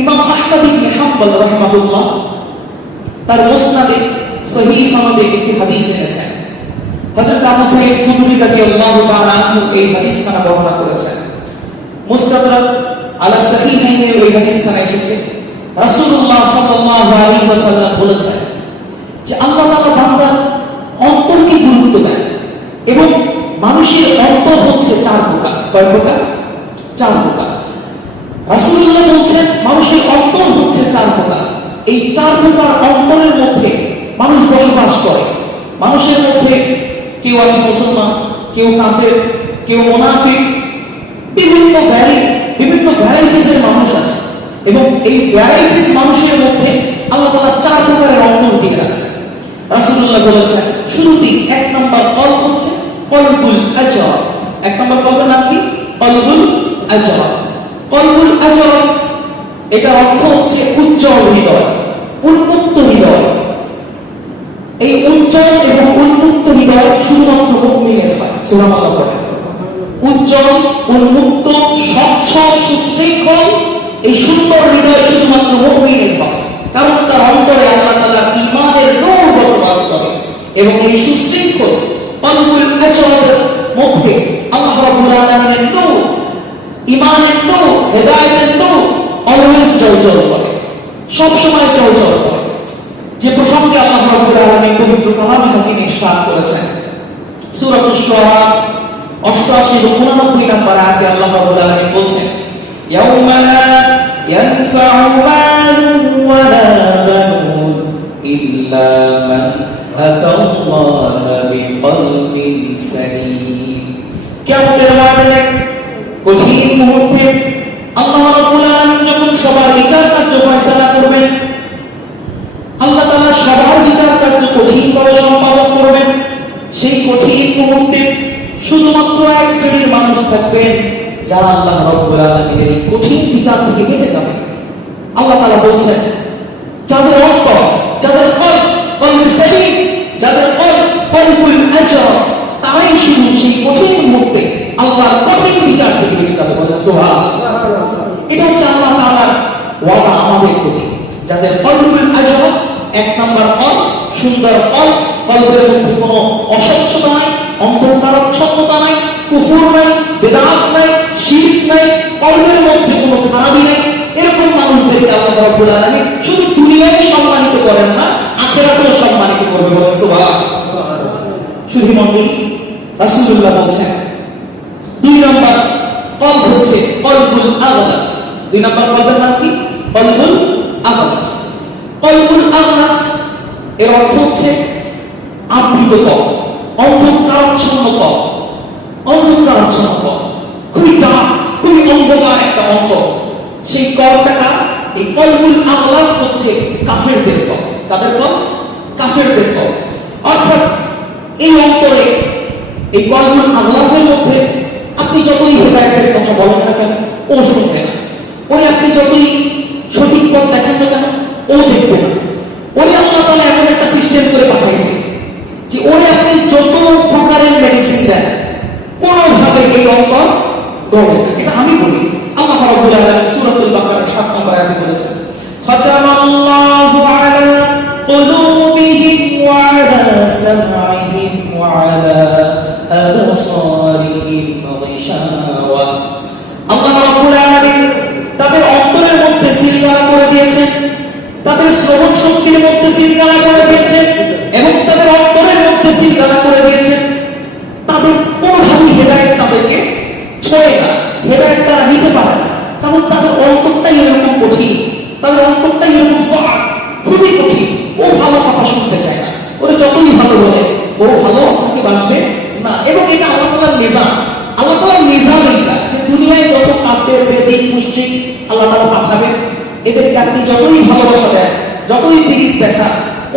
ইমাম আহমদ ইবনে হাম্বল রাহিমাহুল্লাহ তার মুসনাদে সহিহ সনদে একটি হাদিস এনেছেন। হযরত আবু সাঈদ খুদরি রাদিয়াল্লাহু তাআলা আনহু এই হাদিসখানা বর্ণনা করেছেন। মুস্তাদরাক আলা সাহিহাইনে এই হাদিসখানা এসেছে। রাসূলুল্লাহ সাল্লাল্লাহু আলাইহি ওয়াসাল্লাম বলেছেন যে আল্লাহ তাআলা বান্দার অন্তরকে গুরুত্ব দেন এবং মানুষের অন্তর হচ্ছে চার প্রকার। কয় প্রকার? চার প্রকার। রাসূলুল্লাহ বলছেন মানুষের অন্তর হচ্ছে চার প্রকার। এই চার প্রকার অন্তরের মধ্যে মানুষ বসবাস করে। মানুষের মধ্যে কেউ আছে মুসলমান, কেউ কাফের, কেউ মুনাফিক, বিভিন্ন ভ্যারাইটিসের মানুষ আছে এবং এই ভ্যারাইটিস মানুষের মধ্যে আল্লাহ তাআলা চার প্রকারের অন্তর দিয়ে রাখছেন। রাসূলুল্লাহ বলেছেন শুরুতেই এক নম্বর কলব হচ্ছে কলবুল আজওয়াদ। এক নম্বর কলবের নাম কি? কলবুল আজওয়াদ। কলবুল আজওয়াদ এটার অর্থ হচ্ছে উজ্জ্বল হৃদয়, উন্মুক্ত হৃদয়। এই উজ্জ্বল এবং উন্মুক্ত হৃদয় শুধুমাত্র মুমিনের হয়। সুবহানাল্লাহ বলেন। উজ্জ্বল, উন্মুক্ত, স্বচ্ছ, সুশৃঙ্খল এই সুন্দর হৃদয় শুধুমাত্র মুমিনের হয়, কারণ তার অন্তরে আল্লাহ তাআলার ঈমানের নূর বসবাস করে। এবং এই সুশৃঙ্খল কলবুল আজওয়াদের মধ্যে আল্লাহ রাব্বুল আলামিনের নূর, ঈমানের নূর, হেদায়েতের নূর অলওয়েজ জ্বলজ্বল করে, সব সময় জ্বলজ্বল করে। যে প্রসঙ্গে আল্লাহ রাব্বুল আলামিন পবিত্র কালামে হাকিমে ইরশাদ করেছেন সূরাতুশ শুআরা 88 এবং 89 নম্বর আয়াতে আল্লাহ রাব্বুল আলামিন বলেন ইয়াউমা লা ইয়ানফাউ মালুন ওয়া লা বানুন ইল্লা মান আতাল্লাহা বিকলবিন সালিম। কিয়ামতের ময়দানে কঠিন মুহূর্তে আল্লাহ রাব্বুল আলামিন যখন সবার বিচার কার্য ফয়সালা করবেন, আল্লাহ তাআলা সবার বিচার কার্য কঠিনভাবে সম্পাদন করবেন, সেই কঠিন মুহূর্তে শুধুমাত্র এক শ্রেণীর মানুষ থাকবেন যারা আল্লাহ রাব্বুল আলামিনের এই কঠিন বিচার থেকে বেঁচে যাবে। আল্লাহ তাআলা বলছেন যাদের অন্তর, যাদের কলব সালিম, যাদের কলবুল আজওয়াদ, তারাই শুধু সেই কঠিন মুহূর্তে আল্লাহর কঠিন বিচার থেকে বেঁচে যাবে। বলেন সুবহানাল্লাহ। এটা হচ্ছে আল্লাহ তাআলার ওয়াদা আমাদের প্রতি। যাদের কলবুল আজওয়াদ, এক নাম্বার সুন্দর কলবের মধ্যে কোনো অস্বচ্ছতা নাই, অন্তর্কারচ্ছন্নতা নাই, কুফর নাই, বিদআত নাই, শিরক নাই, কলবের মধ্যে কোনো খারাপি নাই, এরকম মানুষদেরকে আল্লাহ রাব্বুল আলামিন শুধু দুনিয়ায় সম্মানিত করেন না, আখিরাতেও সম্মানিত করবেন। বলেন সুবহানাল্লাহ। শুধু মণ্ডলী, রাসূলুল্লাহ বলছেন দুই নম্বর কলব হচ্ছে কলবুল আগলাফ। দুই নম্বর কলবের নাম কি? কলবুল আগলাফ। কলবুল আগলাফ এর অর্থ হচ্ছে আবৃত কলব, অন্ধকারাচ্ছন্ন কলব, অন্ধকারাচ্ছন্ন কলব, খুবই ডার্ক, খুবই অন্ধকার একটা অন্তর। সেই কলবটা, এই কলবুল আগলাফ হচ্ছে কাফেরদের কলব। কাদের কলব? কাফেরদের কলব। অর্থাৎ এই অন্তরে, এই কলবুল আগলাফের মধ্যে আপনি যতই হেদায়েতের কথা বলেন না কেন, ও শুনবে না। ওরে আপনি যতই সঠিক পথ দেখেন না কেন, ও দেখবে না। ওরে আল্লাহ তাআলা এমন একটা সিস্টেম করে পাঠাইছে যে ওরে আপনি যত প্রকারের মেডিসিন দেন, কোনোভাবে এই অন্তর গড়ে না। এটা আমি বলি। আল্লাহ রাব্বুল আলামিন সূরাতুল বাকারার 7 নম্বর আয়াতে বলেছেন খাতামাল্লাহু আলা কুলুবিহিম ওয়া আলা সামঈহিম ওয়া আলা আবসারিহিম গিশাওয়া। আল্লাহ রাব্বুল আলামিন তাদের অন্তরের মধ্যে সিলগালা করে দিয়েছেন, তাদের শ্রবণ শক্তির মধ্যে সিলগালা করে দিয়েছেন এবং তাদের অন্তরের মধ্যে সিলগালা করে দিয়েছেন। তাদের কোনোভাবেই হেদায়েত তাদেরকে ছোঁয় না, হেদায়েত তারা নিতে পারে না, কারণ তাদের অন্তরটাই এরকম কঠিন, তাদের অন্তরটাই এরকম সআদ, খুবই কঠিন। ও ভালো কথা শুনতে চায় না, ওরা যতই ভালো বলে ও ভালো আপনাকে বাসবে না। এবং এটা আল্লাহ তাআলার নিজাম। আল্লাহ তাআলার নিজাম এইটা যে দুনিয়ায় যত কাফের, বেদিন, মুশরিক আল্লাহ তাআলা পাঠাবেন, এদেরকে আপনি যতই ভালোবাসা দেন, যতই পীড়িত দেখা,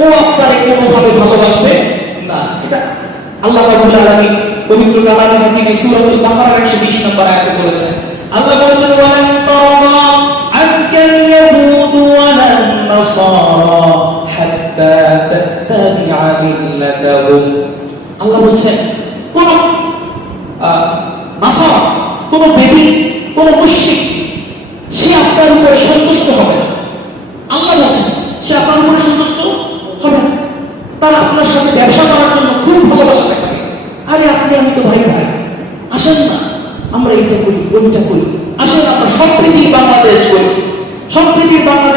ও আপনারে কোনোভাবে ভালোবাসবে না। এটা আল্লাহ রাব্বুল আলামিন পবিত্র কালামে হাকিমে সূরাতুল বাকারার 120 নম্বর আয়াতে বলেছেন। আল্লাহ বলেছেন ওয়ালান তারদা আনকাল ইয়াহুদ ওয়ালান নাসারা হাত্তা তাত্তাবিআ মিল্লাতাহুম। আল্লাহ বলেছেন কোন নাসারা, কোন বেদী, কোন মুশরিক সে আপনার উপরে সন্তুষ্ট হবে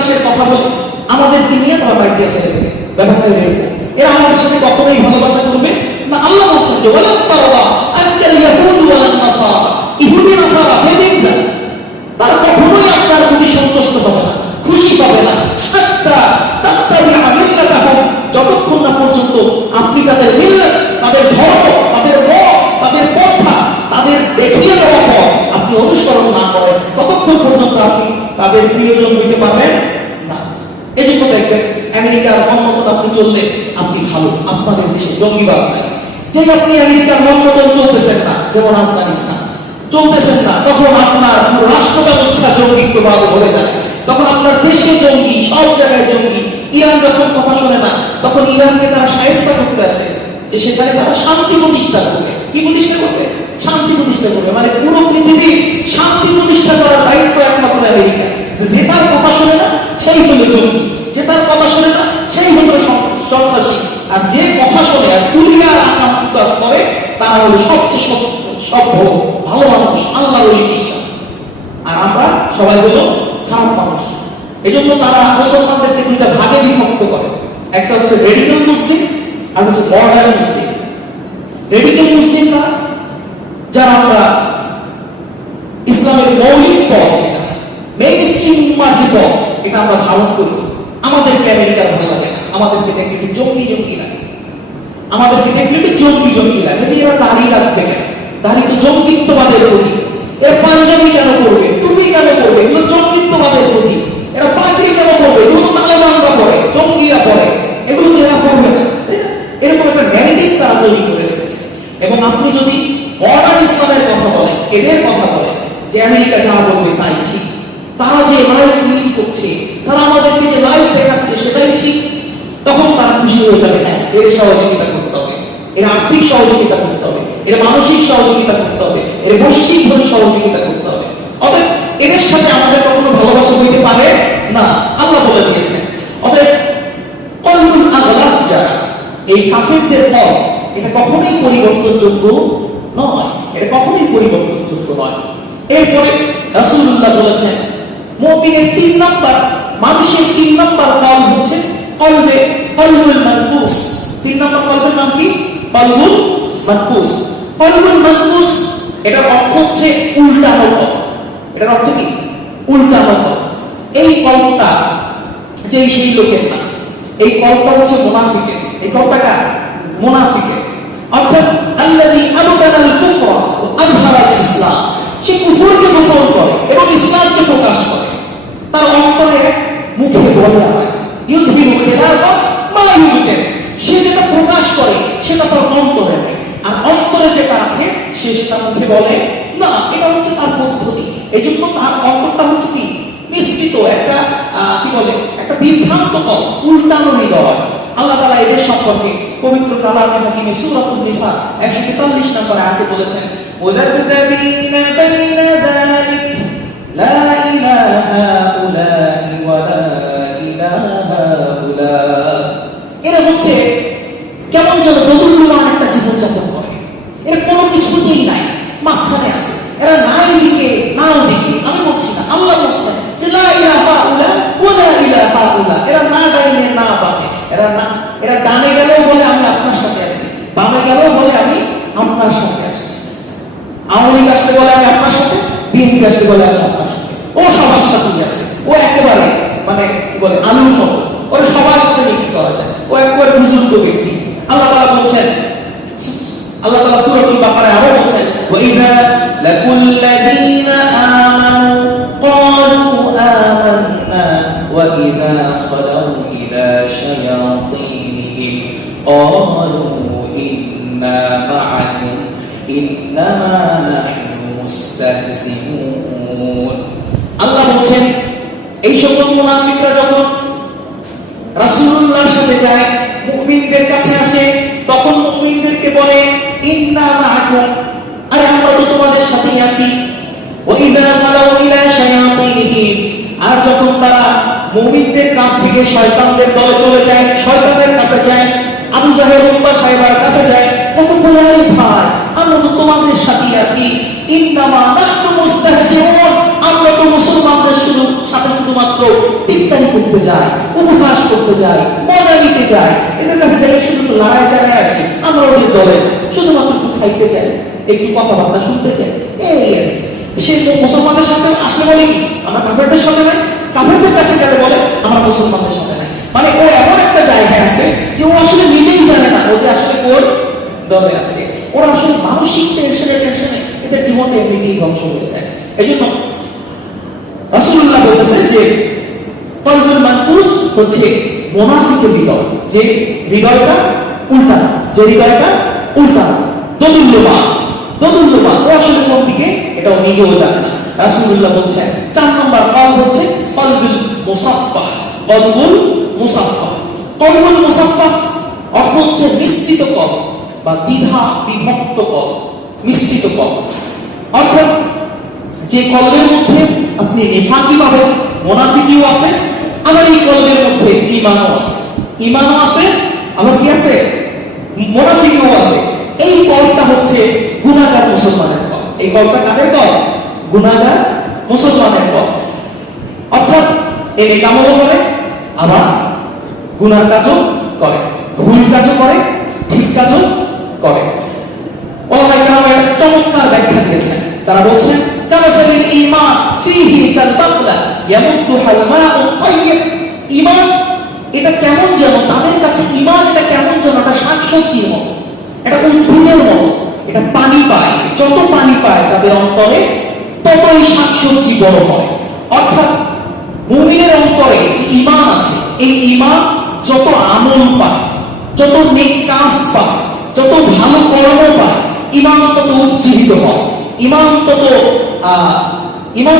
বাংলাদেশের কথা বলে আমাদেরকে নিয়ে তারা বাইর দিয়ে ছেড়ে দেবে। ব্যাপারটা এরকম। এরা আমাদের সাথে কখনোই ভালোবাসা করবে না। আল্লাহ বলছেন যে ওয়ালান তারদা আনকাল ইয়াহুদ ওয়ালান নাসারা, ইহুদি নাসারা বেদিনরা তারা কখনোই আপনার প্রতি সন্তুষ্ট হবে না, খুশি পাবে না, হাত্তা তাত্তাবিআ মিল্লাতাহুম, যতক্ষণ না পর্যন্ত আপনি তাদের মিল্লাত, তাদের ধর্ম, তাদের মত, তাদের কথা, তাদের দেখিয়ে দেওয়া পথ আপনি অনুসরণ না করেন, ততক্ষণ পর্যন্ত আপনি তাদের প্রিয়জন হইতে পারবেন না। এই জন্য দেখবেন আমেরিকার মন মতন আপনি চললে আপনি ভালো, আপনাদের দেশে জঙ্গিবাদ নাই। যে আপনি আমেরিকার মন মতন চলতেছেন না, যেমন আফগানিস্তান চলতেছেন না, তখন আপনার পুরো রাষ্ট্র ব্যবস্থা জঙ্গিত্ববাদ হয়ে যায়। তখন আপনার দেশে জঙ্গি, সব জায়গায় জঙ্গি। ইরান যখন কথা শোনে না, তখন ইরানকে তারা শায়েস্তা করতে আসে যে সেখানে তারা শান্তি প্রতিষ্ঠা করবে। কি প্রতিষ্ঠা করবে? শান্তি প্রতিষ্ঠা করবে। মানে পুরো পৃথিবী শান্তি প্রতিষ্ঠা করার দায়িত্ব একমাত্র আমেরিকা। যে তার কথা শোনে না সেই হলো জঙ্গি, যে তার কথা শোনে না সেই হলো সন্ত্রাসী, আর যে কথা শোনে আর দুনিয়ার আকাম কাজ করে তারা হলো সবচেয়ে সভ্য ভালো মানুষ, আল্লাহর ওলি বিশ্বাস। আর আমরা সবাই হলো খারাপ মানুষ। এই জন্য তারা মুসলমানদেরকে দুইটা ভাগে বিভক্ত করে। একটা হচ্ছে রেডিক্যাল মুসলিম আর হচ্ছে বর্ডার মুসলিম। রেডিক্যাল মুসলিমরা যারা আমরা ইসলামের মৌলিক পথ, যেটা মেইনস্ট্রিম উম্মার যে পথ, এটা আমরা ধারণ করি। আমাদেরকে আমেরিকার ভালো লাগে না, আমাদেরকে দেখলে একটু জঙ্গি জঙ্গি লাগে, আমাদেরকে দেখলে একটু জঙ্গি জঙ্গি লাগে। যে এরা দাঁড়িয়ে রাখবে কেন? দাঁড়িয়ে তো জঙ্গিত্ববাদের প্রতি। এরা পাঞ্জাবি কেন করবে, টুপি কেন করবে? এগুলো জঙ্গিত্ববাদের প্রতি। এরা পাগড়ি কেন করবে? এগুলো তো তালেবানরা পড়ে, জঙ্গিরা পড়ে, এগুলো তো এরা করবে না, তাই না? এরকম একটা ন্যারেটিভ তারা তৈরি করে রেখেছে। এবং আপনি যদি মডার্ন ইসলামের কথা বলেন, এদের কথা বলেন যে আমেরিকা যা বলবে তাই ঠিক, তারা যে লাইফ লিড করছে, তারা আমাদেরকে যে লাইফ দেখাচ্ছে সেটাই ঠিক, তখন তারা খুশি হয়ে যাবে। হ্যাঁ, এর সহযোগিতা করতে হবে, এর আর্থিক সহযোগিতা করতে হবে, এর মানসিক সহযোগিতা করতে হবে, এর বৈশ্বিকভাবে সহযোগিতা করতে হবে। অতএব এদের সাথে আমাদের কখনো ভালোবাসা হইতে পারে না, আল্লাহ বলে দিয়েছেন। অতএব কলবুল আগলাফ, যারা এই কাফেরদের পথ, এটা কখনোই পরিবর্তনযোগ্য নয়, এটা কখনোই পরিবর্তনযোগ্য নয়। এরপরে রাসূলুল্লাহ বলেছেন মুমিনের 3 নাম্বার, মানুষের 3 নাম্বার কল হচ্ছে কলবুল মানকুস। 3 নাম্বার কলবের নাম কি? কলবুল মানকুস। কলবুল মানকুস এটার অর্থ হচ্ছে উল্টানো কল। এটার অর্থ কি? উল্টানো কল। এই কলটা যে সেই লোকের না, এই কলটা হচ্ছে মুনাফিকের। এই কলটা কার? মুনাফিকের। অর্থাৎ আল্লাযী আবতানাল কুফরা ওয়া আযহারাল ইসলাম, সে কুফরকে গোপন করে এবং ইসলামকে প্রকাশ করে। তার অন্তরে মুখে বলে না, ইউযহিরু খিলাফা মা ইউবিন, সে যেটা প্রকাশ করে সেটা তার অন্তরে নেই, আর অন্তরে যেটা আছে সে সেটা মুখে বলে না। এটা হচ্ছে তার পদ্ধতি। এই জন্য তার অন্তরটা হচ্ছে কি? মিশ্রিত, একটা কি বলে, একটা বিভ্রান্ত কল, উল্টানো হৃদয়। আল্লাহ তাআলা এদের সম্পর্কে পবিত্র কালামে হাকিমে সূরাতুন নিসা 143 নম্বর আয়াতে বলেছেন মুযাবযাবিনা বাইনা যালিক লা ইলাহা উলাই ওয়া লা ইলাহা উলা। এরা হচ্ছে কেমন যেন দোদুল্যমান একটা জীবনযাপন করে, এরা কোনো কিছুতেই নাই, মাঝখানে আছে। এরা নাই দিকে নাও দিকে। আমি বলছি না, আল্লাহ বলছেন যে লা ইলাহা উলা ওয়া লা ইলাহা উলা। এরা না ডাইনে না বামে, এরা ডানে গেলেও বলে আমি আপনার সাথে আছি, বামে গেলেও বলে আমি আপনার সাথে আসছি। আওয়ামী লীগ আসলে বলে আমি আপনার সাথে, বিএনপি আসলে বলে আমি আপনার সাথে। ও সবার সাথেই আছে, ও একেবারে মানে কি বলে আলুর মতো, ওর সবার সাথে মিক্স করা যায়, ও একেবারে বুজুর্গ ব্যক্তি। আল্লাহ তাআলা বলছেন, আল্লাহ তাআলা সূরাতুল বাকারায় আরো বলছেন ওয়া ইযা লাকুল্লাযীনা আমানু ক্বালু আমান্না ওয়া ইযা খালাউ ইলা শায়াতিনহিম ক্বালু ইন্না মা'াকুম ইন্নামা নাহনু মুস্তাহজিউন। আল্লাহ বলছেন এই সকল মুনাফিকরা যখন রাসূলুল্লাহর সাথে যায়, মুমিনদের কাছে আসে, তখন মুমিনদেরকে বলে ইন্না মা'াকুম, আরে আমরা তো তোমাদের সাথেই আছি। ওয়া ইযা খালাউ ইলা শায়াতিনহিম, আর যখন তারা মুমিনদের কাছ থেকে শয়তানদের দলে চলে যায়, শয়তানের কাছে যায়, আবু জাহেল উতবা সাহেবের কাছে যায়, তখন বলে আরে ভাই আমরা তো তোমাদের সাথেই আছি, ইন্নামা নাহনু মুস্তাহজিউন, আমরা তো মুসলমানদের সাথে শুধুমাত্র শুধুমাত্র টিটকারি করতে যায়, উপহাস করতে যায়, মজা নিতে যায়, এদের কাছে যাই শুধু লড়াই চালায় আসি, আমরা ওদের দলে শুধুমাত্র একটু খাইতে চাই, একটু কথাবার্তা শুনতে চাই, এই আর কি। সে মুসলমানদের সাথে আসলে বলে কি আমরা কাফেরদের সাথে নাই, কাফেরদের কাছে যাবে বলে আমরা মুসলমানদের সাথে নাই। মানে ও এমন একটা জায়গায় আছে যে ও আসলে নিজেই জানে না ও যে আসলে কোন দলে আছে। ওরা আসলে মানসিক টেনশনে এদের জীবনটা এমনিতেই ধ্বংস হয়ে যায়। এই জন্য রাসূলুল্লাহ বলতেছেন যে কলবুল মানকুস হচ্ছে মুনাফিকের হৃদয়, যে হৃদয়টা উল্টানো, যে হৃদয়টা উল্টানো, দোদুল্যমান, ও আসলে কোন দিকে এটাও নিজেও জানে না। রাসূলুল্লাহ বলছেন 4 নম্বর কলব হচ্ছে কলবুল মুসাফফাহ। কলবুল মুসাফফাহ, কলবুল মুসাফফাহ অর্থ হচ্ছে মিশ্রিত কলব বা দ্বিধা বিভক্ত কলব, মিশ্রিত কলব। অর্থাৎ যে কলবের মধ্যে আপনি নিফাকি পাবেন, মুনাফিকিও আছে, আবার এই কলবের মধ্যে ঈমানও আছে, ঈমানও আছে, আবার কি আছে, মুনাফিকিও আছে। এই কলটা হচ্ছে গুনাহগার মুসলমানের কল। এই কলটা কাদের কল? গুনাহগার মুসলমানের কল। অর্থাৎ এই নেক আমলও করে, আবার গুনার কাজও করে, ভুল কাজও করে, ঠিক কাজও করে। ওলামায়ে কেরাম একটা চমৎকার ব্যাখ্যা দিয়েছেন। তারা বলছেন কামাসালিল ঈমান ফীহি কাল বাকলা ইয়ামুদ্দুহাল মাউ তাইয়্যিব। ঈমান এটা কেমন যেন তাদের কাছে, ঈমান এটা কেমন যেন একটা শাকসবজির মতো, এটা উদ্ভিদের মতো, এটা পানি পায়, যত পানি পায় তাদের অন্তরে ততই শাকসবজি বড় হয়। অর্থাৎ মুমিনের অন্তরে যে ঈমান আছে, এই ঈমান যত আমল পায়, যত নেক কাজ পায়, যত ভালো কর্ম পায়, ঈমান তত উজ্জীবিত হয়, ঈমান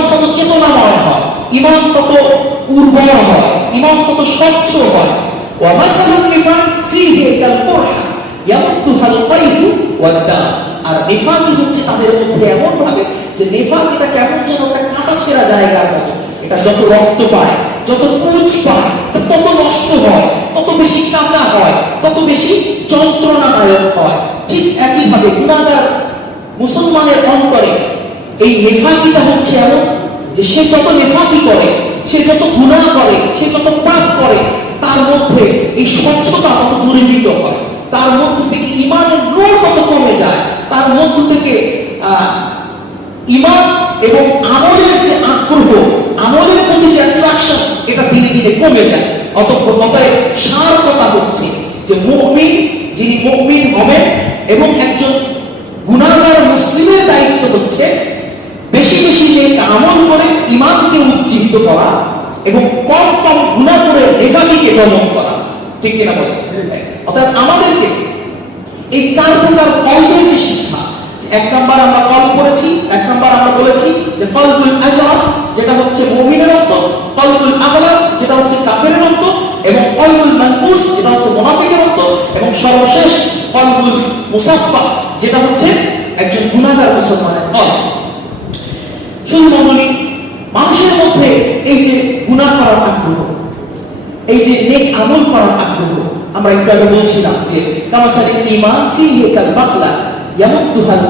তত চেতনাময় হয়, ঈমান তত উর্বর হয়, ঈমান তত স্বচ্ছ হয়। ওয়া মাসালুন নিফাক ফীহি কাল কুরহা ইয়ামুদ্দুহাল কাইদু ওয়াদ দাম। আর নিফাকি হচ্ছে তাদের মধ্যে এমন ভাবে যে নিফাক এটা কেমন যেন একটা কাটা ছেঁড়া জায়গার মতো, এটা যত রক্ত পায়, যত পুঁজ পায়, তত নষ্ট হয়, তত বেশি কাঁচা হয়, তত বেশি যন্ত্রণাদায়ক হয়। ঠিক একইভাবে গুনাহগার মুসলমানের অন্তরে এই নেফাকিটা হচ্ছে এমন যে সে যত নেফাকি করে, সে যত গুনাহ করে, সে যত পাপ করে, তার মধ্যে এই স্বচ্ছতা তত দূরীভূত হয়, তার মধ্য থেকে ঈমানের নূর তত কমে যায়, তার মধ্য থেকে ঈমান এবং আমলের যে আগ্রহ, আমলের প্রতি যে অ্যাট্রাকশন, এটা ধীরে ধীরে কমে যায়। অতএব সার কথা হচ্ছে যে মুমিন, যিনি মুমিন হবেন এবং একজন গুনাহগার মুসলিমের দায়িত্ব হচ্ছে বেশি বেশি নেক আমল করে ঈমানকে উজ্জীবিত করা এবং কম কম গুনাহ করে নেফাকিকে দমন করা। ঠিক কিনা বলেন? অর্থাৎ আমাদেরকে এই 4 প্রকার কলবের যে শিক্ষা, 1 নাম্বার আমরা কলব পড়েছি, 1 নাম্বার আমরা বলেছি যে কলবুল আজওয়াব যেটা হচ্ছে মুমিনের অন্তর, কলবুল আগলাফ যেটা হচ্ছে কাফেরের অন্তর, এবং কলবুল মানকুস যেটা হচ্ছে মুনাফিকের অন্তর, এবং সর্বশেষ কলবুল মুসাফফা যেটা হচ্ছে একজন গুনাহগার মুসলমানের কলব। শুধু মণ্ডলী, মানুষের মধ্যে এই যে গুনাহ করার আগ্রহ, এই যে নেক আমল করার আগ্রহ, আমরা একটু আগে বলছিলাম যে কামাসালিল ঈমান ফীহি কাল বাকলা ইয়ামুদ্দুহাল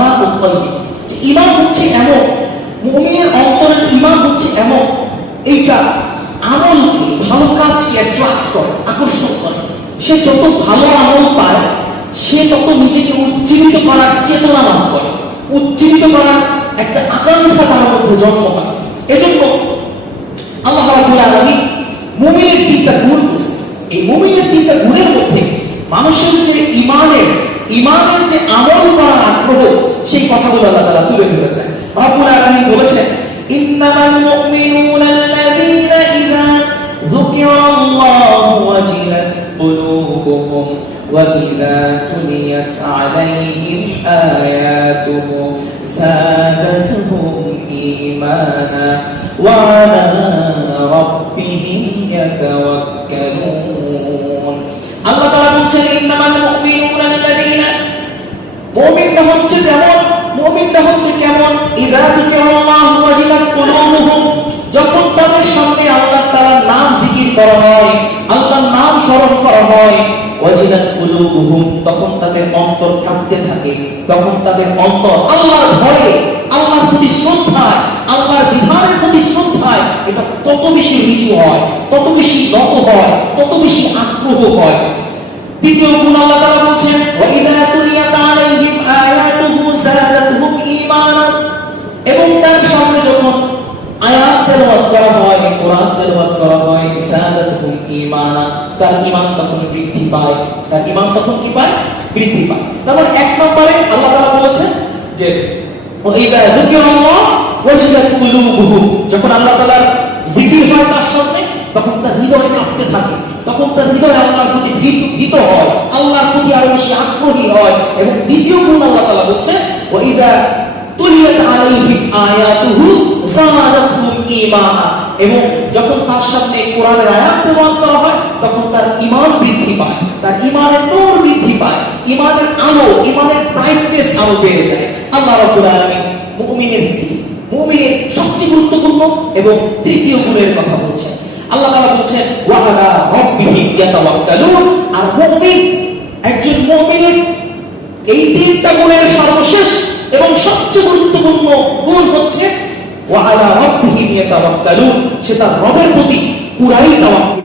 মাউ তাইয়্যিব। যে ঈমান হচ্ছে এমন, মুমিনের অন্তরের ঈমান হচ্ছে এমন, এইটা আমলকে, ভালো কাজকে অ্যাট্রাক্ট করে, আকর্ষণ করে। সে যত ভালো আমল পায়, সে তত নিজেকে উজ্জীবিত করার চেতনা লাভ করে, উজ্জীবিত করার একটা আকাঙ্ক্ষা তার মধ্যে জন্ম পায়। এজন্য আল্লাহ রাব্বুল আলামিন মুমিনের 3টা গুণ বলেছেন। এই মুমিনের 3টা গুণের মধ্যে মানুষের যে ঈমানের যে আমল করার আগ্রহ, সেই কথাগুলো আল্লাহ তাআলা তুলে ধরেছেন। রাব্বুল আলামিন বলেছেন ইন্নামাল মুমিনুনা আল্লাযীনা ইযা যুকিরাল্লাহু ওয়াজিলাত কুলুবুহুম ওয়া ইযা তুলিয়াত আলাইহিম আয়াতুহু যাদাতুহুম ঈমানা ওয়া আলা রাব্বিহিম ইয়াতাওয়াক্কালুন। আল্লাহ তাআলা বলেন ইন্নামাল মুমিনুনা আল্লাযীনা, মুমিনরা হচ্ছে যেমন, মুমিনরা হচ্ছে কেমন, ইযা যুকিরাল্লাহু ওয়াজিলাত কুলুবুহুম, যখন তাদের সামনে আল্লাহ তাআলার নাম জিকির করা হয়, আল্লাহর নাম স্মরণ করা হয়, ওয়াজিলাত কুলুবুহুম, তখন তাদের অন্তর কাঁপতে থাকে, তখন তাদের অন্তর আল্লাহর ভয়ে, আল্লাহর প্রতি শ্রদ্ধায়, আল্লাহর বিধানের প্রতি শ্রদ্ধা ভীতু হয়, তত বেশি নত হয়, তত বেশি আগ্রহ হয়। দ্বিতীয় গুণ আল্লাহ তাআলা বলছেন ওয়া ইযা তুলিয়াত আলাইহিম আয়াতুহু যাদাতুহুম ঈমানা, এবং তার সামনে যখন আয়াত তেলাওয়াত করা হয়, কোরআন তেলাওয়াত করা হয়, যাদাতুহুম ঈমানা, তার ঈমান তখন বৃদ্ধি পায়, তার ঈমান তখন কি পায়? বৃদ্ধি পায়। তারপর এক নম্বরে আল্লাহ তাআলা বলেছেন যে ওয়া ইযা যুকিরাল্লাহ ওয়াজিলাত কুলুবুহুম, যখন আল্লাহ তাআলার জিকির হয় তার সামনে, তখন তার হৃদয় কাঁপতে থাকে, তখন তার হৃদয় আল্লাহর প্রতি ভীত হয়, আল্লাহর প্রতি আরো বেশি আগ্রহী হয়। এবং দ্বিতীয় গুণ আল্লাহ তাআলা বলছেন ওয়া ইযা তুলিয়াত আলাইহিম আয়াতুহু যাদাতুহুম ঈমানা, এবং যখন তার সামনে কোরআনের আয়াত তেলাওয়াত করা হয় তখন তার ঈমান বৃদ্ধি পায়, তার ঈমানের নূর বৃদ্ধি পায়, ঈমানের আলো, ঈমানের ব্রাইটনেস আরো বেড়ে যায়। আল্লাহ রাব্বুল আলামিন মুমিনের সবচেয়ে গুরুত্বপূর্ণ এবং তৃতীয় গুণের কথা বলছেন। আল্লাহ তাআলা বলছেন ওয়া আলা রাব্বিহিম ইয়াতাওয়াক্কালুন, আর মুমিন, একজন মুমিনের এই তিনটা গুণের সর্বশেষ এবং সবচেয়ে গুরুত্বপূর্ণ গুণ হচ্ছে ওয়া আলা রাব্বিহিম ইয়াতাওয়াক্কালুন, সে তার রবের প্রতি পুরাই তাওয়াক্কুল